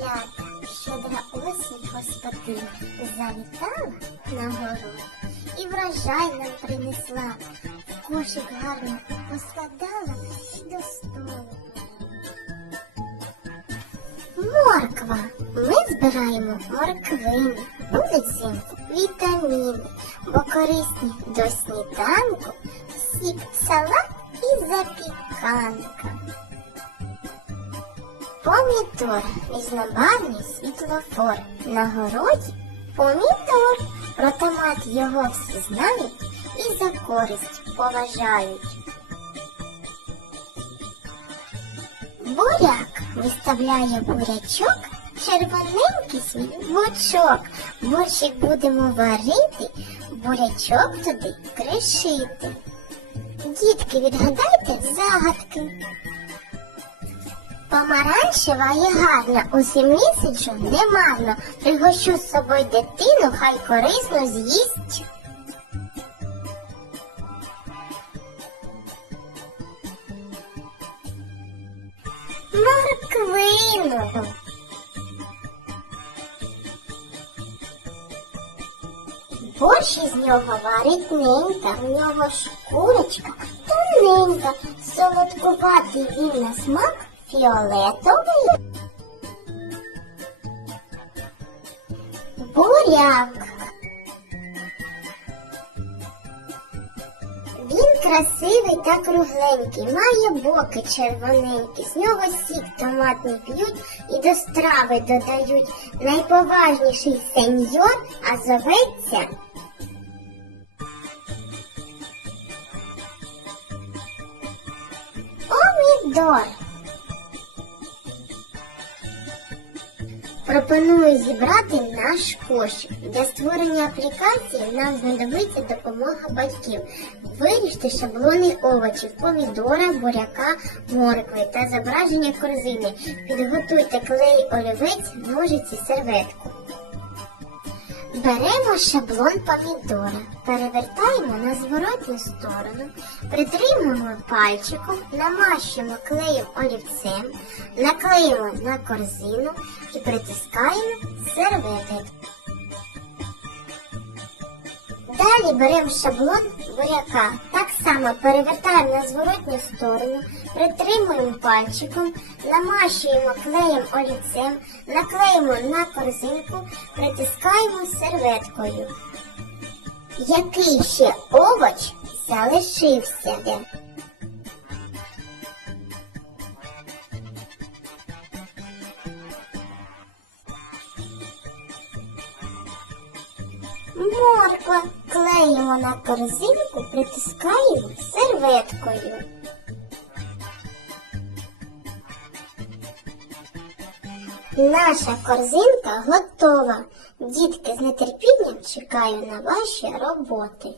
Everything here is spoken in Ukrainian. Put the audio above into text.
малята, щедра осінь господиня завітала на город і врожай нам принесла, в кошик гарно поскладала до столу. Морква. Ми збираємо морквини, будуть взимку вітаміни, бо корисні до сніданку, Помідор, різнобарвний світлофор. На городі помідор. протомат його всі знають і за користь поважають. Буряк виставляє бурячок, червоненький свій бочок. Борщик будемо варити, бурячок туди кришити. Дітки, відгадайте загадки. Помаранчева і гарна, усім місяцю немарно. Пригощу з собою дитину, хай корисно з'їсть. Морквину. Борщ із нього варить ненька, в нього шкурочка тоненька, солодкуватий він на смак фіолетовий. Буряк. Він красивий та кругленький, має боки червоненькі, з нього сік томатний п'ють і до страви додають. Найповажніший сеньор, а зоветься помідор. Пропоную зібрати наш кошик. Для створення аплікації нам знадобиться допомога батьків. Виріште шаблони овочів, помідора, буряка, моркви та зображення корзини. Підготуйте клей олівець, ножиці, серветку. Беремо шаблон помідора, перевертаємо на зворотню сторону, притримуємо пальчиком, намащуємо клеєм олівцем, наклеїмо на корзину і притискаємо серветки. Далі беремо шаблон буряка. Само перевертаємо на зворотню сторону, притримуємо пальчиком, намащуємо клеєм олівцем, наклеїмо на корзинку, притискаємо серветкою. Який ще овоч залишився? Морква клеїмо на корзинку, притискаємо серветкою. Наша корзинка готова. Дітки з нетерпінням чекаю на ваші роботи.